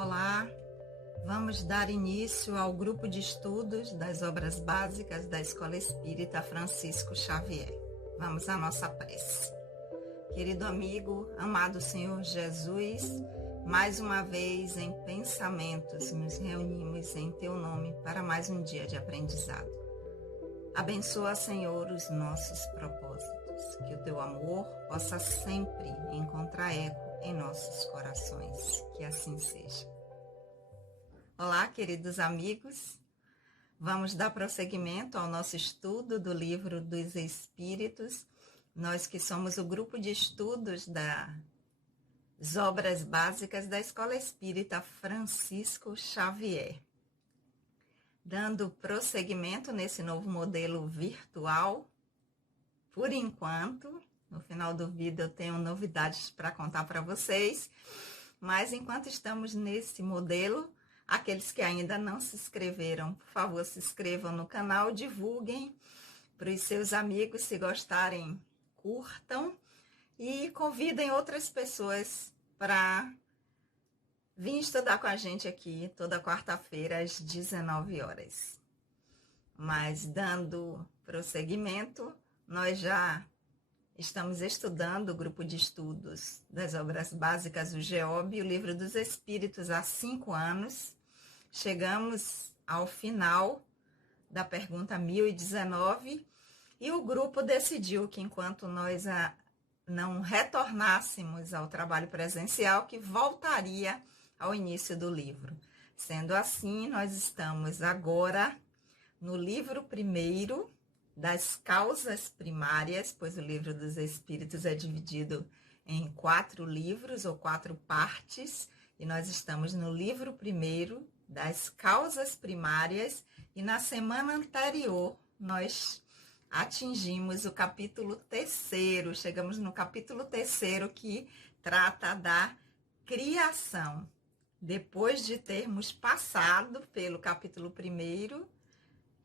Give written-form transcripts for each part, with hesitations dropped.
Olá, vamos dar início ao grupo de estudos das obras básicas da Escola Espírita Francisco Xavier. Vamos à nossa prece. Querido amigo, amado Senhor Jesus, mais uma vez em pensamentos nos reunimos em Teu nome para mais um dia de aprendizado. Abençoa, Senhor, os nossos propósitos, que o Teu amor possa sempre encontrar eco em nossos corações, que assim seja. Olá, queridos amigos, vamos dar prosseguimento ao nosso estudo do Livro dos Espíritos, nós que somos o grupo de estudos das obras básicas da Escola Espírita Francisco Xavier. Dando prosseguimento nesse novo modelo virtual, por enquanto. No final do vídeo eu tenho novidades para contar para vocês, mas enquanto estamos nesse modelo, aqueles que ainda não se inscreveram, por favor, se inscrevam no canal, divulguem para os seus amigos, se gostarem, curtam e convidem outras pessoas para vir estudar com a gente aqui toda quarta-feira às 19 horas. Mas dando prosseguimento, nós já estamos estudando o grupo de estudos das obras básicas do GEOB e o Livro dos Espíritos há 5 anos. Chegamos ao final da pergunta 1019 e o grupo decidiu que enquanto nós não retornássemos ao trabalho presencial, que voltaria ao início do livro. Sendo assim, nós estamos agora no livro primeiro das causas primárias, pois o Livro dos Espíritos é dividido em 4 livros ou 4 partes, e nós estamos no livro primeiro das causas primárias, e na semana anterior nós atingimos o capítulo 3º, chegamos no capítulo 3º que trata da criação. Depois de termos passado pelo capítulo 1º,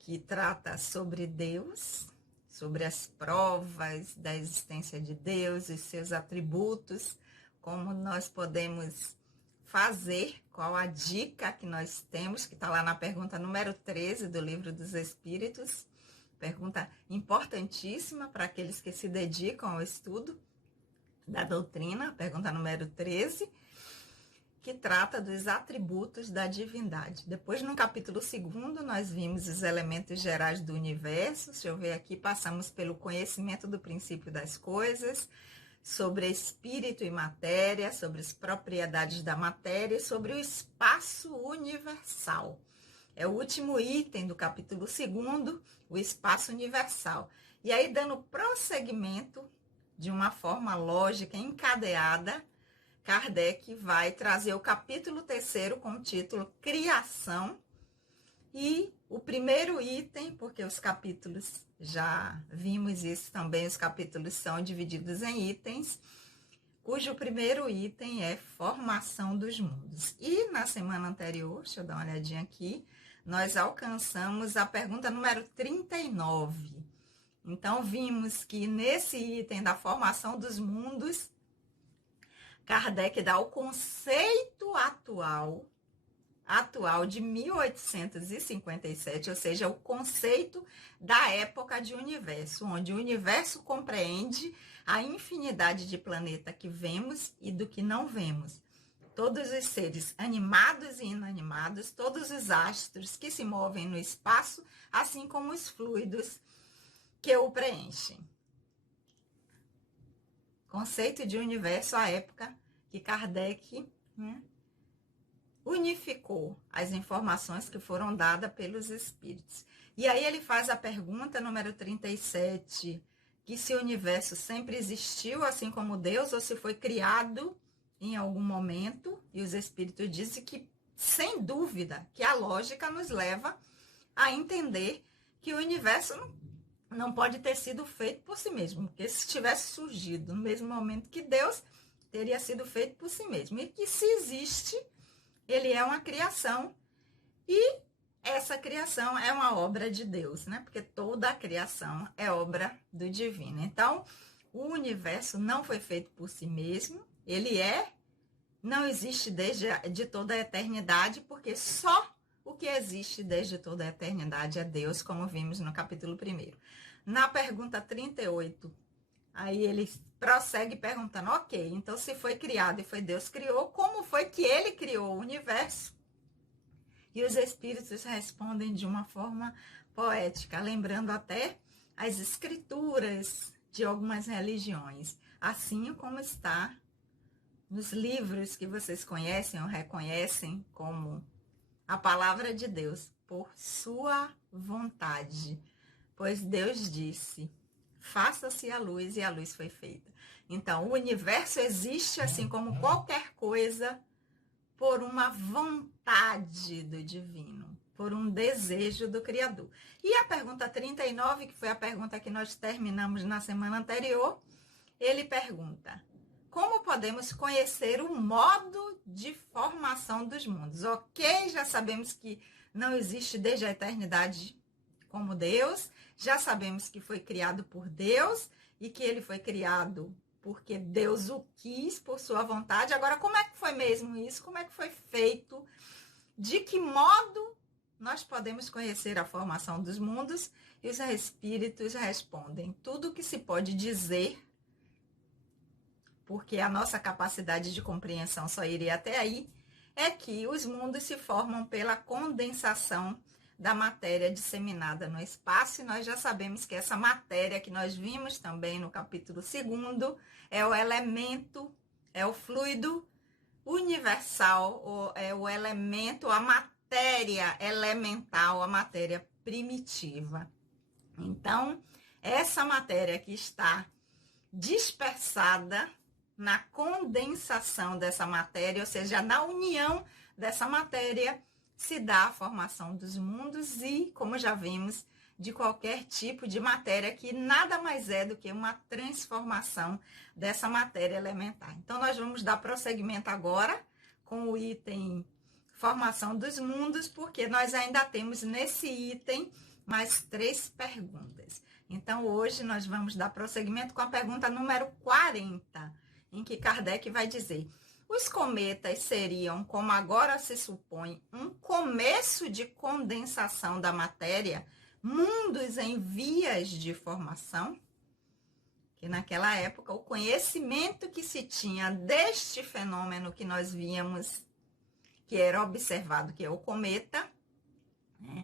que trata sobre Deus, sobre as provas da existência de Deus e seus atributos, como nós podemos fazer, qual a dica que nós temos, que está lá na pergunta número 13 do Livro dos Espíritos, pergunta importantíssima para aqueles que se dedicam ao estudo da doutrina, pergunta número 13, que trata dos atributos da divindade. Depois, no capítulo 2º, nós vimos os elementos gerais do universo. Deixa eu ver aqui, passamos pelo conhecimento do princípio das coisas, sobre espírito e matéria, sobre as propriedades da matéria e sobre o espaço universal. É o último item do capítulo 2º, o espaço universal. E aí, dando prosseguimento de uma forma lógica, encadeada, Kardec vai trazer o capítulo 3º com o título Criação, e o primeiro item, porque os capítulos, já vimos isso também, os capítulos são divididos em itens, cujo primeiro item é Formação dos Mundos. E na semana anterior, deixa eu dar uma olhadinha aqui, nós alcançamos a pergunta número 39. Então, vimos que nesse item da Formação dos Mundos, Kardec dá o conceito atual de 1857, ou seja, o conceito da época de universo, onde o universo compreende a infinidade de planetas que vemos e do que não vemos. Todos os seres animados e inanimados, todos os astros que se movem no espaço, assim como os fluidos que o preenchem. Conceito de universo à época que Kardec unificou as informações que foram dadas pelos espíritos. E aí ele faz a pergunta número 37, que se o universo sempre existiu, assim como Deus, ou se foi criado em algum momento, e os espíritos dizem que, sem dúvida, que a lógica nos leva a entender que o universo não pode ter sido feito por si mesmo, porque se tivesse surgido no mesmo momento que Deus, teria sido feito por si mesmo. E que se existe, ele é uma criação, e essa criação é uma obra de Deus, né? Porque toda a criação é obra do divino. Então, o universo não foi feito por si mesmo, ele é não existe de toda a eternidade, porque só o que existe desde toda a eternidade é Deus, como vimos no capítulo 1º. Na pergunta 38, aí ele prossegue perguntando, ok, então se foi criado e foi Deus que criou, como foi que ele criou o universo? E os espíritos respondem de uma forma poética, lembrando até as escrituras de algumas religiões, assim como está nos livros que vocês conhecem ou reconhecem como a palavra de Deus, por sua vontade. Pois Deus disse, faça-se a luz, e a luz foi feita. Então, o universo existe assim como qualquer coisa por uma vontade do divino, por um desejo do Criador. E a pergunta 39, que foi a pergunta que nós terminamos na semana anterior, ele pergunta, como podemos conhecer o modo de formação dos mundos? Ok, já sabemos que não existe desde a eternidade como Deus, já sabemos que foi criado por Deus e que ele foi criado porque Deus o quis por sua vontade. Agora, como é que foi mesmo isso? Como é que foi feito? De que modo nós podemos conhecer a formação dos mundos? E os espíritos respondem, tudo o que se pode dizer, porque a nossa capacidade de compreensão só iria até aí, é que os mundos se formam pela condensação da matéria disseminada no espaço, e nós já sabemos que essa matéria que nós vimos também no capítulo 2º é o elemento, é o fluido universal, é o elemento, a matéria elemental, a matéria primitiva. Então, essa matéria que está dispersada na condensação dessa matéria, ou seja, na união dessa matéria, se dá a formação dos mundos e, como já vimos, de qualquer tipo de matéria, que nada mais é do que uma transformação dessa matéria elementar. Então, nós vamos dar prosseguimento agora com o item formação dos mundos, porque nós ainda temos nesse item mais 3 perguntas. Então, hoje nós vamos dar prosseguimento com a pergunta número 40, em que Kardec vai dizer: os cometas seriam, como agora se supõe, um começo de condensação da matéria, mundos em vias de formação? Que naquela época o conhecimento que se tinha deste fenômeno que nós víamos, que era observado, que é o cometa,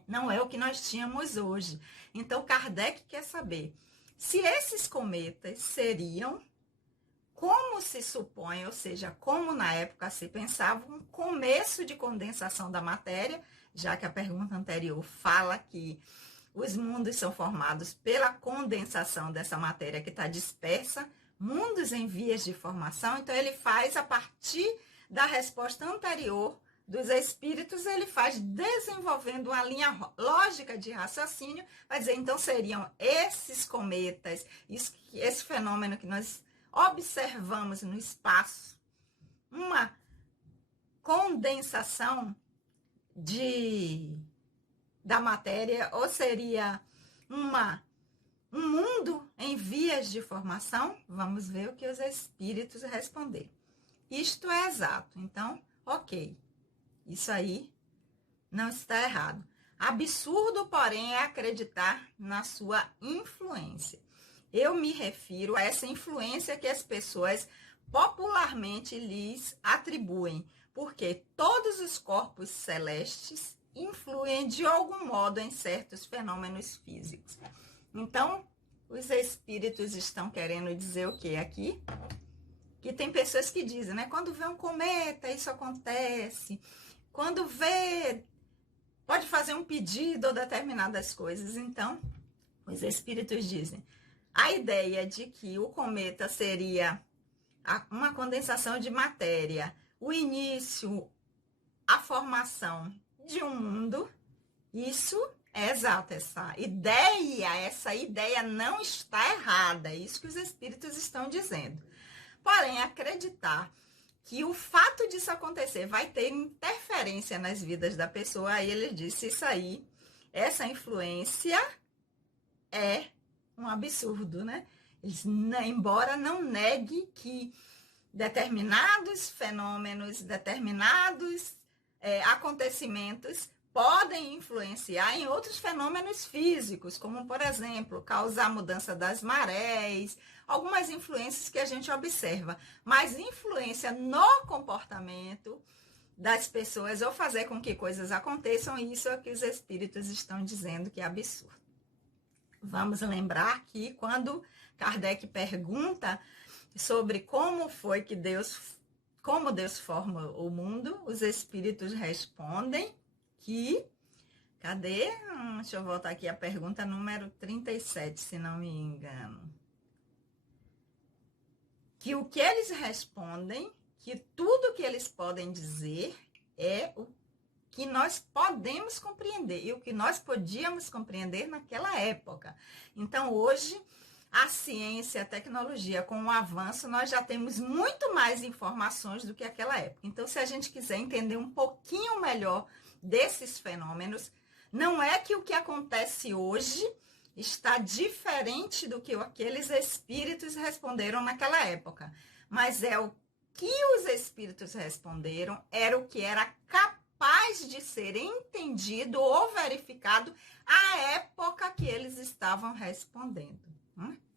não é o que nós tínhamos hoje. Então Kardec quer saber se esses cometas seriam, como se supõe, ou seja, como na época se pensava, um começo de condensação da matéria, já que a pergunta anterior fala que os mundos são formados pela condensação dessa matéria que está dispersa, mundos em vias de formação. Então ele faz, a partir da resposta anterior dos espíritos, ele faz desenvolvendo uma linha lógica de raciocínio, vai dizer, então seriam esses cometas, esse fenômeno que nós observamos no espaço, uma condensação da matéria, ou seria um mundo em vias de formação? Vamos ver o que os espíritos responderam. Isto é exato, então, ok, isso aí não está errado. Absurdo, porém, é acreditar na sua influência. Eu me refiro a essa influência que as pessoas popularmente lhes atribuem, porque todos os corpos celestes influem de algum modo em certos fenômenos físicos. Então, os espíritos estão querendo dizer o que aqui? Que tem pessoas que dizem, né? Quando vê um cometa, isso acontece. Quando vê, pode fazer um pedido ou determinadas coisas. Então, os espíritos dizem, a ideia de que o cometa seria uma condensação de matéria, o início, a formação de um mundo, isso é exato, essa ideia não está errada, é isso que os espíritos estão dizendo. Porém, acreditar que o fato disso acontecer vai ter interferência nas vidas da pessoa, aí ele disse, isso aí, essa influência é um absurdo, né? Embora não negue que determinados fenômenos, determinados acontecimentos podem influenciar em outros fenômenos físicos, como, por exemplo, causar mudança das marés, algumas influências que a gente observa, mas influência no comportamento das pessoas ou fazer com que coisas aconteçam, isso é o que os espíritos estão dizendo que é absurdo. Vamos lembrar que quando Kardec pergunta sobre como foi que como Deus forma o mundo, os espíritos respondem que, cadê? Deixa eu voltar aqui a pergunta número 37, se não me engano. Que o que eles respondem, que tudo que eles podem dizer é o que nós podemos compreender e o que nós podíamos compreender naquela época. Então, hoje, a ciência, a tecnologia, com o avanço, nós já temos muito mais informações do que aquela época. Então, se a gente quiser entender um pouquinho melhor desses fenômenos, não é que o que acontece hoje está diferente do que aqueles espíritos responderam naquela época, mas é o que os espíritos responderam, era o que era capaz de ser entendido ou verificado à época que eles estavam respondendo.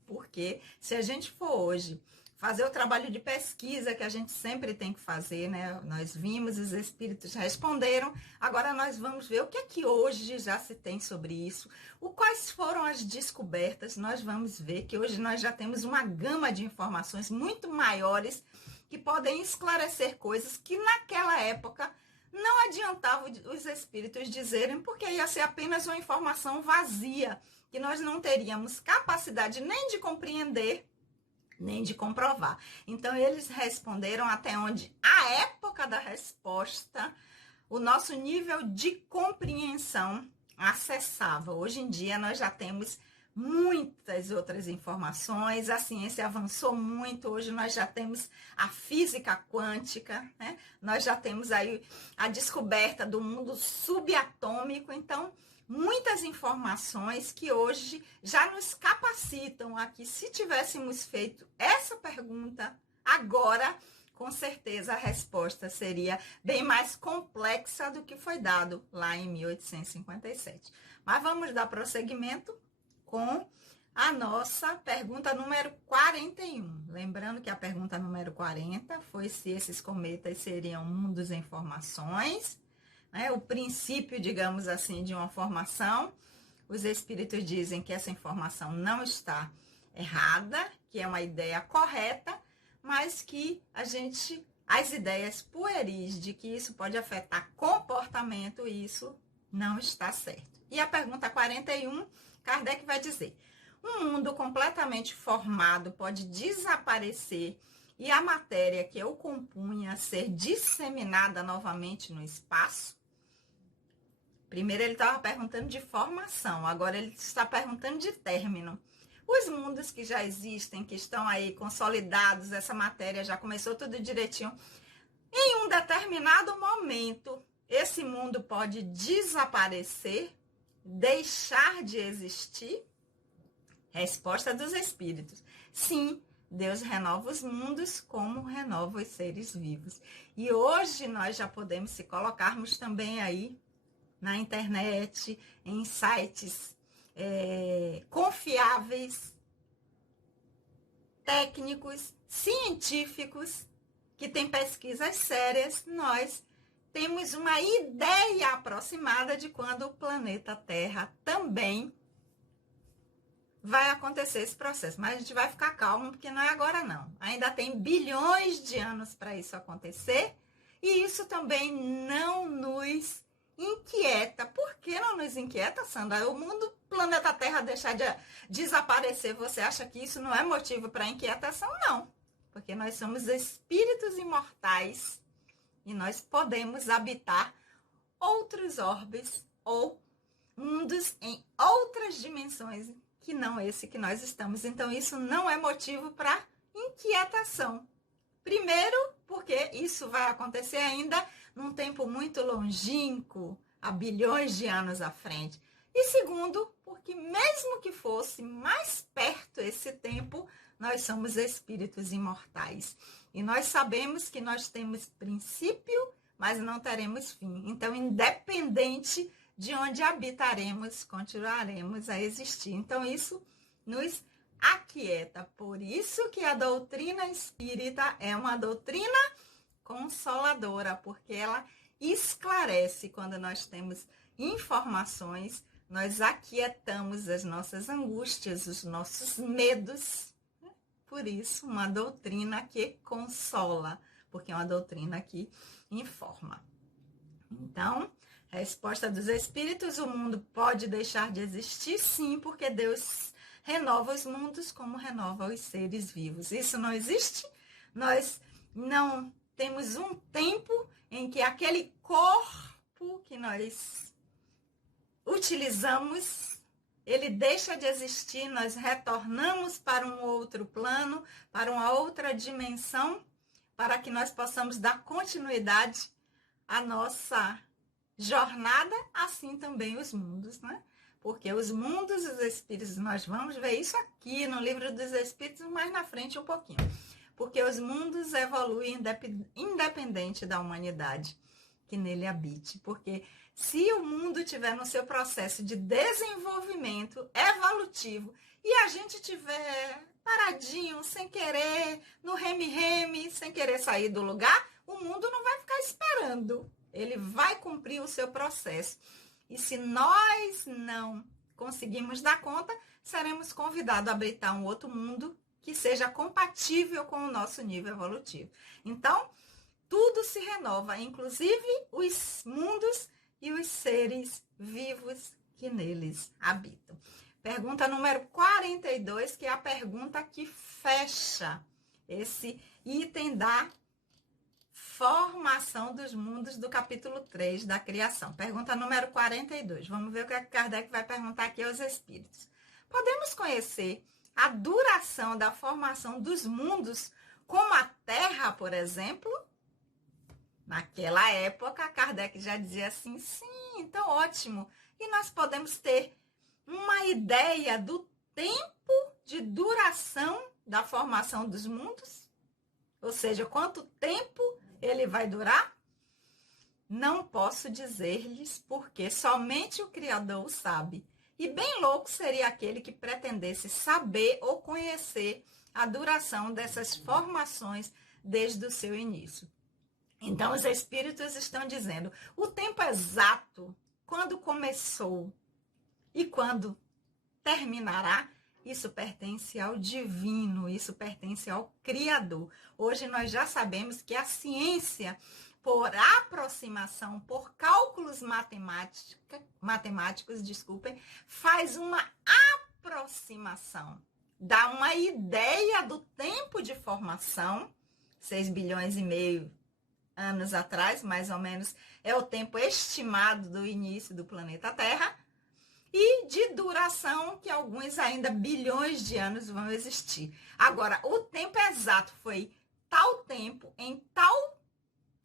Porque se a gente for hoje fazer o trabalho de pesquisa que a gente sempre tem que fazer, né? Nós vimos, os espíritos responderam, agora nós vamos ver o que é que hoje já se tem sobre isso, quais foram as descobertas. Nós vamos ver que hoje nós já temos uma gama de informações muito maiores que podem esclarecer coisas que naquela época não adiantava os espíritos dizerem, porque ia ser apenas uma informação vazia, que nós não teríamos capacidade nem de compreender, nem de comprovar. Então, eles responderam até onde a época da resposta, o nosso nível de compreensão acessava. Hoje em dia, nós já temos muitas outras informações, a ciência avançou muito, hoje nós já temos a física quântica, né? Nós já temos aí a descoberta do mundo subatômico, então muitas informações que hoje já nos capacitam a que, se tivéssemos feito essa pergunta agora, com certeza a resposta seria bem mais complexa do que foi dado lá em 1857. Mas vamos dar prosseguimento com a nossa pergunta número 41. Lembrando que a pergunta número 40 foi se esses cometas seriam mundos em formações, né? O princípio, digamos assim, de uma formação. Os espíritos dizem que essa informação não está errada, que é uma ideia correta, mas que as ideias pueris de que isso pode afetar comportamento, isso não está certo. E a pergunta 41, Kardec vai dizer: um mundo completamente formado pode desaparecer e a matéria que o compunha ser disseminada novamente no espaço? Primeiro ele estava perguntando de formação, agora ele está perguntando de término. Os mundos que já existem, que estão aí consolidados, essa matéria já começou tudo direitinho, em um determinado momento, esse mundo pode desaparecer, deixar de existir? Resposta dos espíritos: sim, Deus renova os mundos como renova os seres vivos. E hoje nós já podemos se colocarmos também aí na internet, em sites confiáveis, técnicos, científicos, que têm pesquisas sérias. Nós temos uma ideia aproximada de quando o planeta Terra também vai acontecer esse processo. Mas a gente vai ficar calmo, porque não é agora não. Ainda tem bilhões de anos para isso acontecer, e isso também não nos inquieta. Por que não nos inquieta, Sandra? O mundo, planeta Terra deixar de desaparecer, você acha que isso não é motivo para inquietação? Não, porque nós somos espíritos imortais e nós podemos habitar outros orbes ou mundos em outras dimensões que não esse que nós estamos. Então, isso não é motivo para inquietação. Primeiro, porque isso vai acontecer ainda num tempo muito longínquo, há bilhões de anos à frente. E segundo, porque mesmo que fosse mais perto esse tempo, nós somos espíritos imortais. E nós sabemos que nós temos princípio, mas não teremos fim. Então, independente de onde habitaremos, continuaremos a existir. Então, isso nos aquieta. Por isso que a doutrina espírita é uma doutrina consoladora, porque ela esclarece. Quando nós temos informações, nós aquietamos as nossas angústias, os nossos medos. Por isso, uma doutrina que consola, porque é uma doutrina que informa. Então, resposta dos espíritos: o mundo pode deixar de existir, sim, porque Deus renova os mundos como renova os seres vivos. Isso não existe. Nós não temos um tempo em que aquele corpo que nós utilizamos, ele deixa de existir, nós retornamos para um outro plano, para uma outra dimensão, para que nós possamos dar continuidade à nossa jornada, assim também os mundos, né? Porque os mundos, os espíritos, nós vamos ver isso aqui no Livro dos Espíritos, mais na frente um pouquinho. Porque os mundos evoluem independente da humanidade que nele habite. Porque se o mundo tiver no seu processo de desenvolvimento evolutivo e a gente tiver paradinho, sem querer, no reme-reme, sem querer sair do lugar, o mundo não vai ficar esperando. Ele vai cumprir o seu processo. E se nós não conseguirmos dar conta, seremos convidados a habitar um outro mundo que seja compatível com o nosso nível evolutivo. Então, tudo se renova, inclusive os mundos e os seres vivos que neles habitam. Pergunta número 42, que é a pergunta que fecha esse item da formação dos mundos do capítulo 3 da criação. Pergunta número 42. Vamos ver o que a Kardec vai perguntar aqui aos espíritos. Podemos conhecer a duração da formação dos mundos como a Terra, por exemplo? Naquela época, Kardec já dizia assim, sim, então ótimo. E nós podemos ter uma ideia do tempo de duração da formação dos mundos? Ou seja, quanto tempo ele vai durar? Não posso dizer-lhes, porque somente o Criador o sabe. E bem louco seria aquele que pretendesse saber ou conhecer a duração dessas formações desde o seu início. Então, os espíritos estão dizendo, o tempo exato, quando começou e quando terminará, isso pertence ao divino, isso pertence ao Criador. Hoje nós já sabemos que a ciência, por aproximação, por cálculos matemáticos, faz uma aproximação, dá uma ideia do tempo de formação, 6,5 bilhões anos atrás, mais ou menos, é o tempo estimado do início do planeta Terra, e de duração que alguns ainda bilhões de anos vão existir. Agora, o tempo exato foi tal tempo, em tal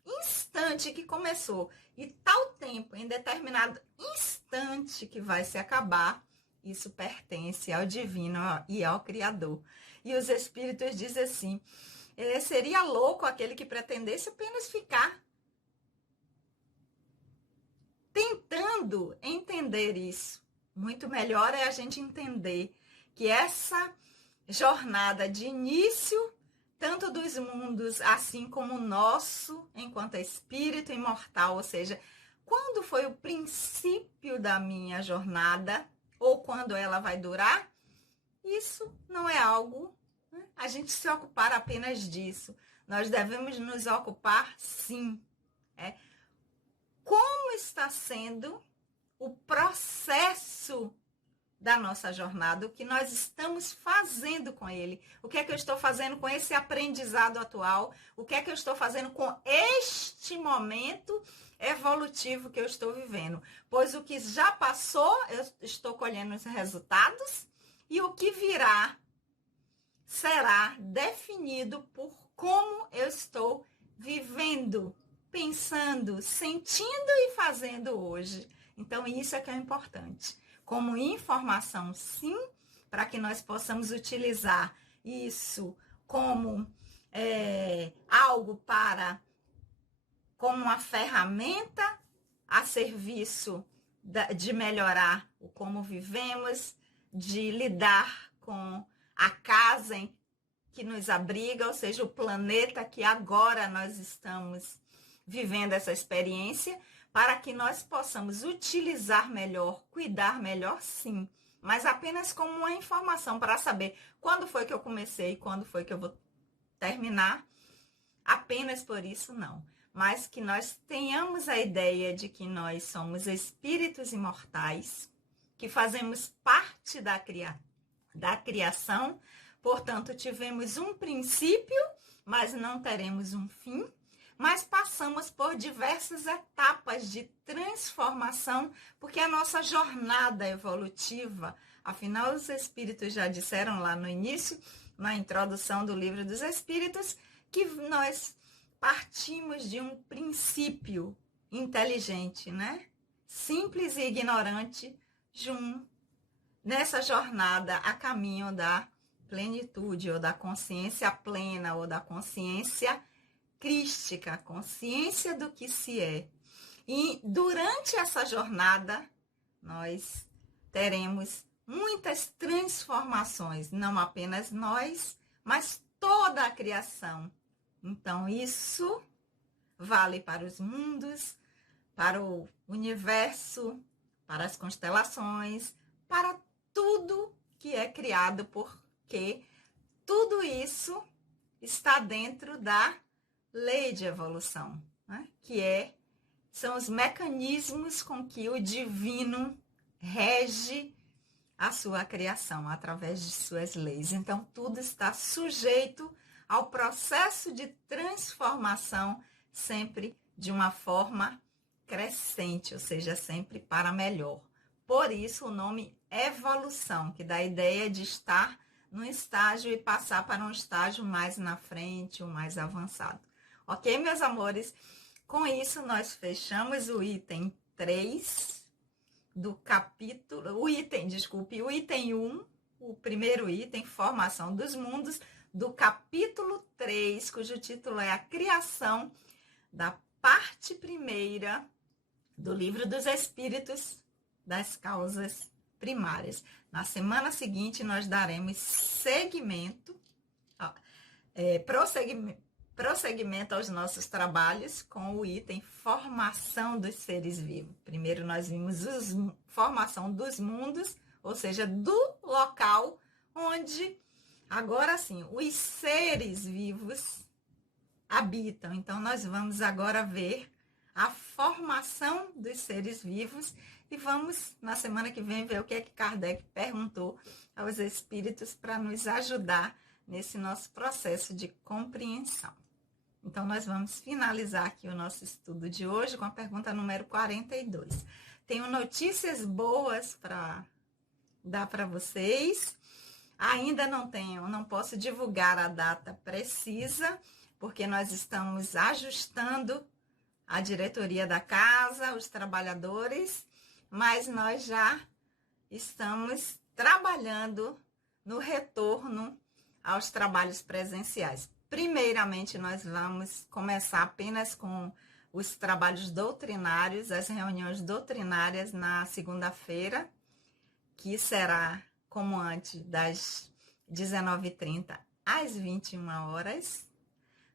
instante que começou, e tal tempo, em determinado instante que vai se acabar, isso pertence ao divino e ao Criador. E os espíritos dizem assim, seria louco aquele que pretendesse apenas ficar tentando entender isso. Muito melhor é a gente entender que essa jornada de início, tanto dos mundos, assim como o nosso, enquanto espírito imortal, ou seja, quando foi o princípio da minha jornada, ou quando ela vai durar, isso não é algo, né, a gente se ocupar apenas disso. Nós devemos nos ocupar, sim, como está sendo o processo da nossa jornada, o que nós estamos fazendo com ele, o que é que eu estou fazendo com esse aprendizado atual, o que é que eu estou fazendo com este momento evolutivo que eu estou vivendo, pois o que já passou, eu estou colhendo os resultados, e o que virá será definido por como eu estou vivendo, pensando, sentindo e fazendo hoje. Então, isso é que é importante. Como informação, sim, para que nós possamos utilizar isso como algo como uma ferramenta a serviço de melhorar o como vivemos, de lidar com a casa que nos abriga, ou seja, o planeta que agora nós estamos vivendo essa experiência, para que nós possamos utilizar melhor, cuidar melhor, sim, mas apenas como uma informação para saber quando foi que eu comecei e quando foi que eu vou terminar. Apenas por isso, não. Mas que nós tenhamos a ideia de que nós somos espíritos imortais, que fazemos parte da criação, portanto, tivemos um princípio, mas não teremos um fim, mas passamos por diversas etapas de transformação, porque a nossa jornada evolutiva, afinal, os espíritos já disseram lá no início, na introdução do Livro dos Espíritos, que nós partimos de um princípio inteligente, né? Simples e ignorante, nessa jornada a caminho da plenitude, ou da consciência plena, ou da consciência crística, consciência do que se é. E durante essa jornada, nós teremos muitas transformações, não apenas nós, mas toda a criação. Então, isso vale para os mundos, para o universo, para as constelações, para tudo que é criado, porque tudo isso está dentro da lei de evolução, né? São os mecanismos com que o divino rege a sua criação, através de suas leis. Então, tudo está sujeito ao processo de transformação, sempre de uma forma crescente, ou seja, sempre para melhor. Por isso, o nome evolução, que dá a ideia de estar num estágio e passar para um estágio mais na frente, o mais avançado. Ok, meus amores? Com isso, nós fechamos o item 3 do capítulo, o item 1, o primeiro item, formação dos mundos, do capítulo 3, cujo título é a criação da parte primeira do Livro dos Espíritos, das causas primárias. Na semana seguinte, nós daremos prosseguimento aos nossos trabalhos com o item formação dos seres vivos. Primeiro nós vimos formação dos mundos, ou seja, do local onde, agora sim, os seres vivos habitam. Então nós vamos agora ver a formação dos seres vivos e vamos, na semana que vem, ver o que é que Kardec perguntou aos espíritos para nos ajudar nesse nosso processo de compreensão. Então, nós vamos finalizar aqui o nosso estudo de hoje com a pergunta número 42. Tenho notícias boas para dar para vocês. Ainda não posso divulgar a data precisa, porque nós estamos ajustando a diretoria da casa, os trabalhadores, mas nós já estamos trabalhando no retorno aos trabalhos presenciais. Primeiramente, nós vamos começar apenas com os trabalhos doutrinários, as reuniões doutrinárias na segunda-feira, que será, como antes, das 19h30 às 21h,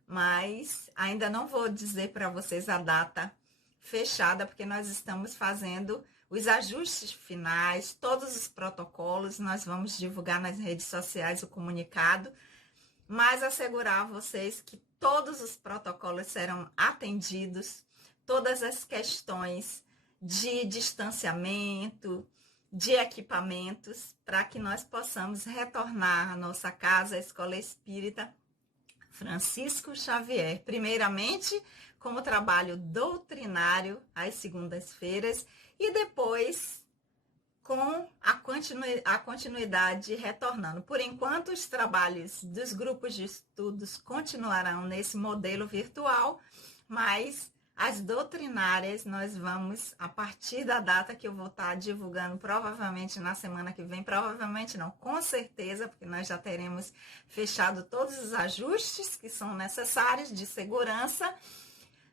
mas ainda não vou dizer para vocês a data fechada, porque nós estamos fazendo os ajustes finais, todos os protocolos, nós vamos divulgar nas redes sociais o comunicado, mas assegurar a vocês que todos os protocolos serão atendidos, todas as questões de distanciamento, de equipamentos, para que nós possamos retornar à nossa casa, a Escola Espírita Francisco Xavier, primeiramente com o trabalho doutrinário às segundas-feiras e depois com a continuidade retornando. Por enquanto, os trabalhos dos grupos de estudos continuarão nesse modelo virtual, mas As doutrinárias, nós vamos, a partir da data que eu vou estar divulgando, provavelmente na semana que vem, provavelmente não, com certeza, porque nós já teremos fechado todos os ajustes que são necessários de segurança.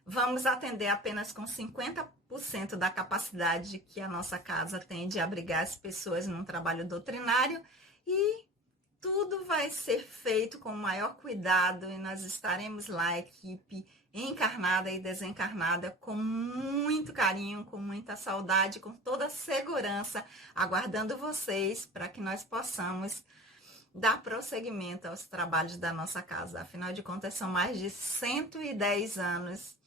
Vamos atender apenas com 50% da capacidade que a nossa casa tem de abrigar as pessoas num trabalho doutrinário e tudo vai ser feito com o maior cuidado e nós estaremos lá, equipe encarnada e desencarnada, com muito carinho, com muita saudade, com toda a segurança, aguardando vocês para que nós possamos dar prosseguimento aos trabalhos da nossa casa. Afinal de contas, são mais de 110 anos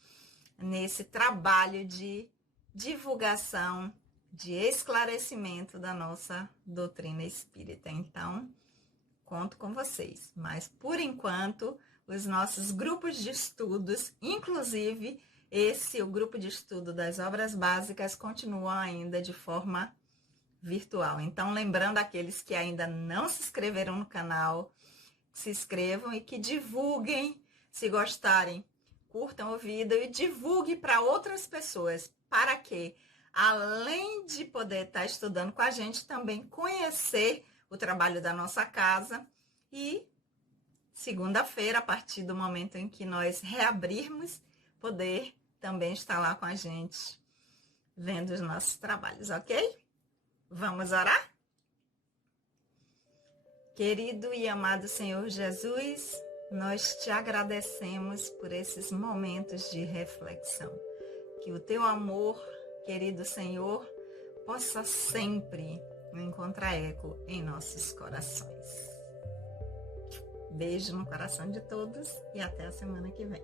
nesse trabalho de divulgação, de esclarecimento da nossa doutrina espírita. Então, conto com vocês. Mas, por enquanto, os nossos grupos de estudos, inclusive o grupo de estudo das obras básicas, continuam ainda de forma virtual. Então, lembrando aqueles que ainda não se inscreveram no canal, se inscrevam e que divulguem, se gostarem, curtam o vídeo e divulguem para outras pessoas, para que, além de poder estar estudando com a gente, também conhecer o trabalho da nossa casa e segunda-feira, a partir do momento em que nós reabrirmos, poder também estar lá com a gente, vendo os nossos trabalhos, ok? Vamos orar? Querido e amado Senhor Jesus, nós te agradecemos por esses momentos de reflexão. Que o teu amor, querido Senhor, possa sempre encontrar eco em nossos corações. Beijo no coração de todos e até a semana que vem.